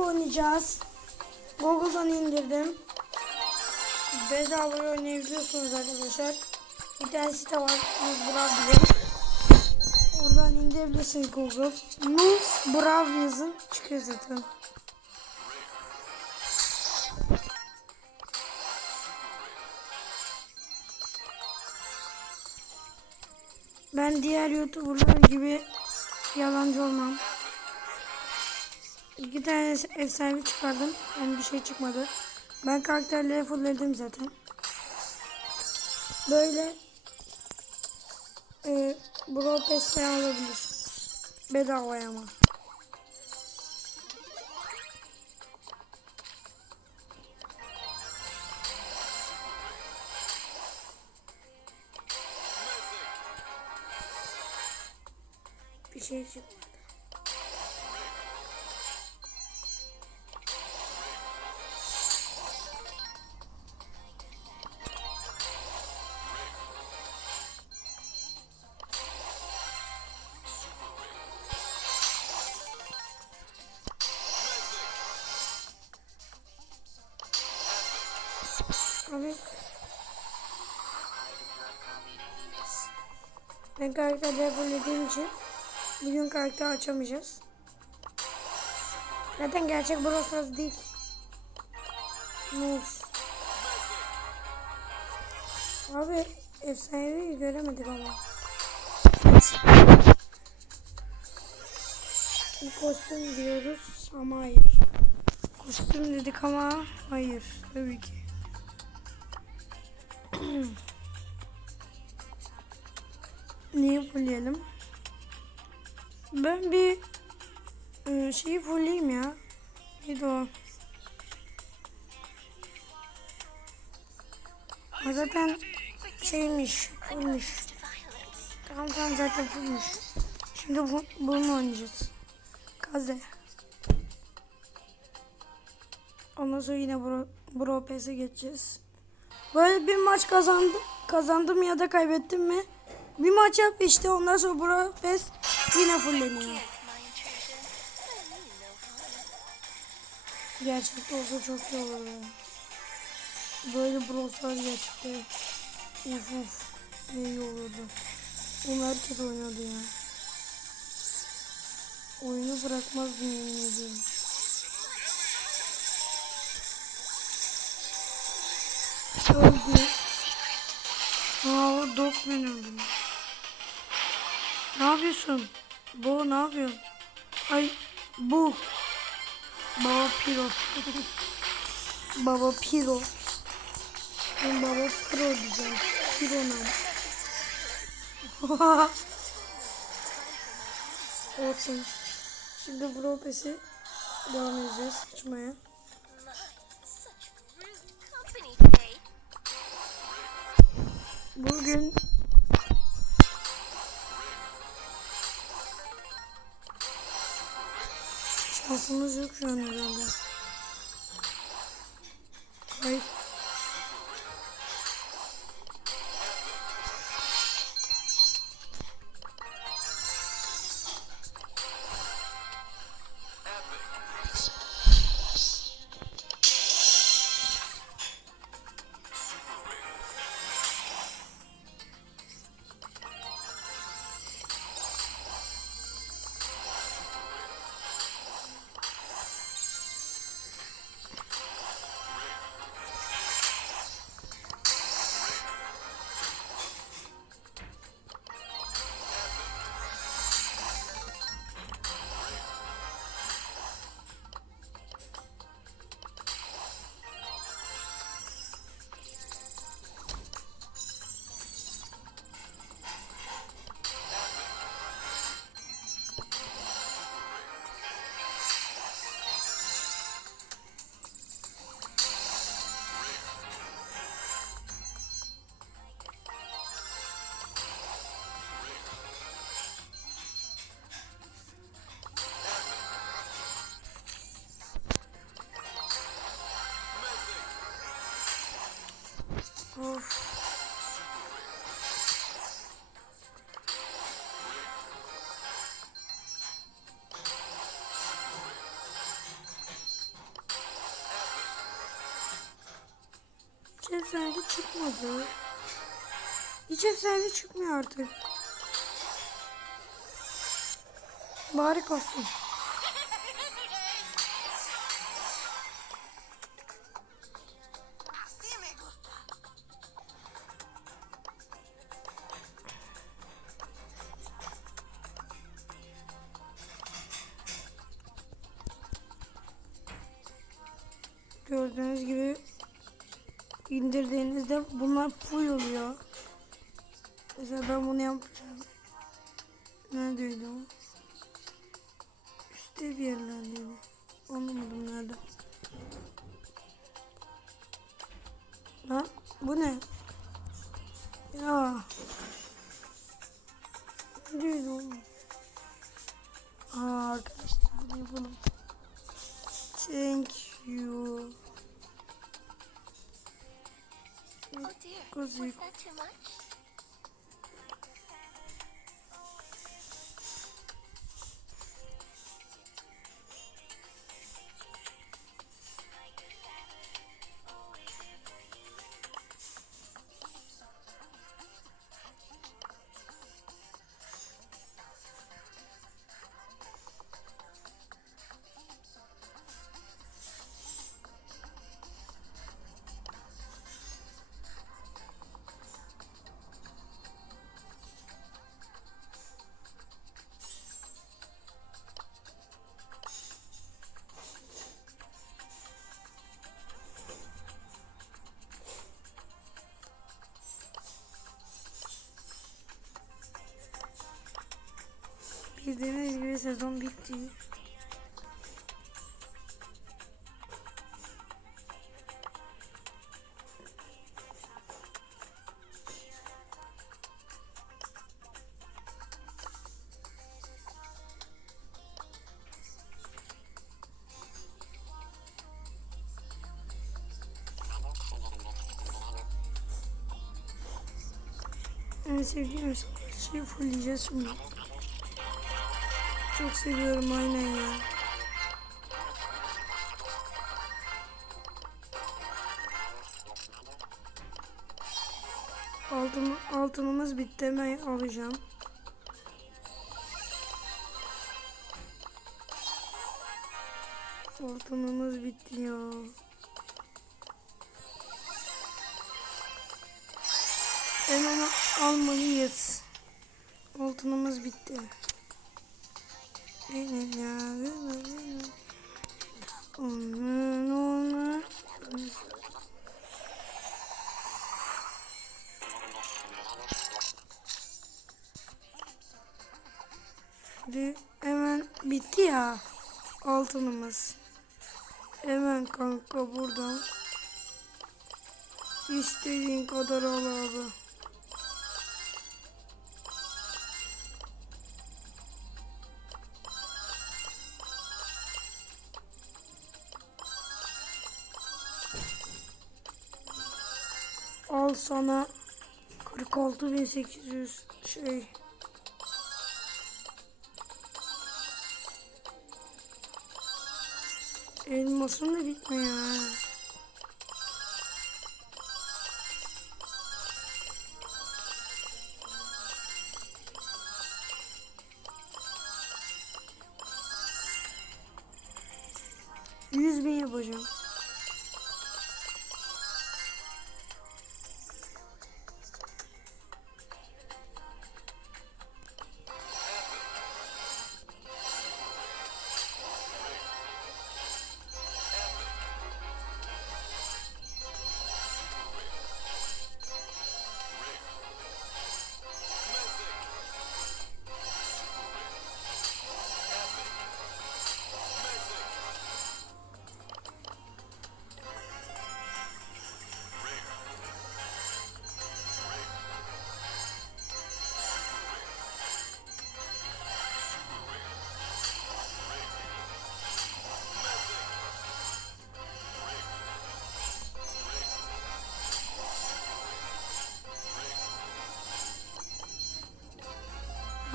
oynayacağız. Google'dan indirdim. Bedava oynayabiliyorsunuz arkadaşlar. Bir tane site var. Nuz Brav diye. Oradan indirebilirsiniz Google. Nuz Brav yazın. Çıkıyor zaten. Ben diğer YouTuber'lar gibi yalancı olmam. İki tane efsane çıkardım. Ama bir şey çıkmadı. Ben karakterleri fullledim zaten. Böyle e, Brawl Pass falan alabilirsiniz. Bedavaya ama. Bir şey çıkmadı. Abi ben karakterleri fullediğim için bugün karakter açamayacağız. Zaten gerçek Stars değil. Nuz. Abi efsanevi göremedik ama. Bir kostüm diyoruz ama hayır. Kostüm dedik ama hayır tabii ki. Neyi fullleyelim? Ben bir e, şeyi fullleyeyim ya. Neydi o? O zaten şeymiş, fullmüş. Tamam tamam zaten fullmüş. Şimdi bu, bunu oynayacağız. Kaze. Ondan sonra yine Bro, Bro Pass'e geçeceğiz. Böyle bir maç kazandım, kazandım ya da kaybettim mi? Bir maç yap işte ondan sonra Bro Pass yine fulleniyor. Gerçekte olsa çok iyi olur ya. Böyle Brawl Stars gerçekte. Uf uf. Ne iyi olurdu. Onu herkes oynadı ya. Oyunu bırakmazdım yemin ediyorum. Öldü. Aa dog beni öldürdü. Ne yapıyorsun? Bu ne yapıyorsun? Ay bu. Baba Piro. baba Piro. Ben baba Piro diyeceğim. Piro ne? Olsun. Şimdi Pass'i devam edeceğiz açmaya. Bugün şansımız yok şu an herhalde. Ay. Efsanevi çıkmadı. Hiç efsanevi çıkmıyor artık. Bari kostüm. Gördüğünüz gibi indirdiğinizde bunlar full oluyor. Mesela ben bunu yapacağım. Neredeydi o? Üstte bir yerlerdeydi. Anlamadım nerede. Lan bu ne? Ya. Neredeydi oğlum? Aa arkadaşlar bunu yapalım. Thank Così. Was that too much? Bildiğiniz gibi sezon bitti. En sevdiğim şeyi fullleyeceğiz şimdi. Çok seviyorum aynen ya. Altın, altınımız bitti hemen alacağım. Altınımız bitti ya. Hemen almalıyız. Altınımız bitti. Şimdi hemen bitti ya altınımız. Hemen kanka buradan istediğin kadar al abi. Al sana 46.800 şey. Elmasın da bitmiyor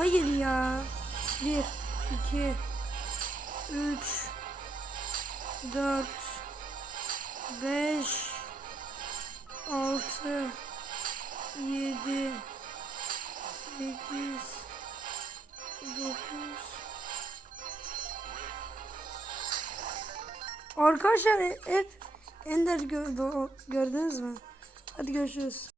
Hayır ya. Bir, iki, üç, dört, beş, 6 7 8 9 Arkadaşlar hep Ender gördü, gördünüz mü? Hadi görüşürüz.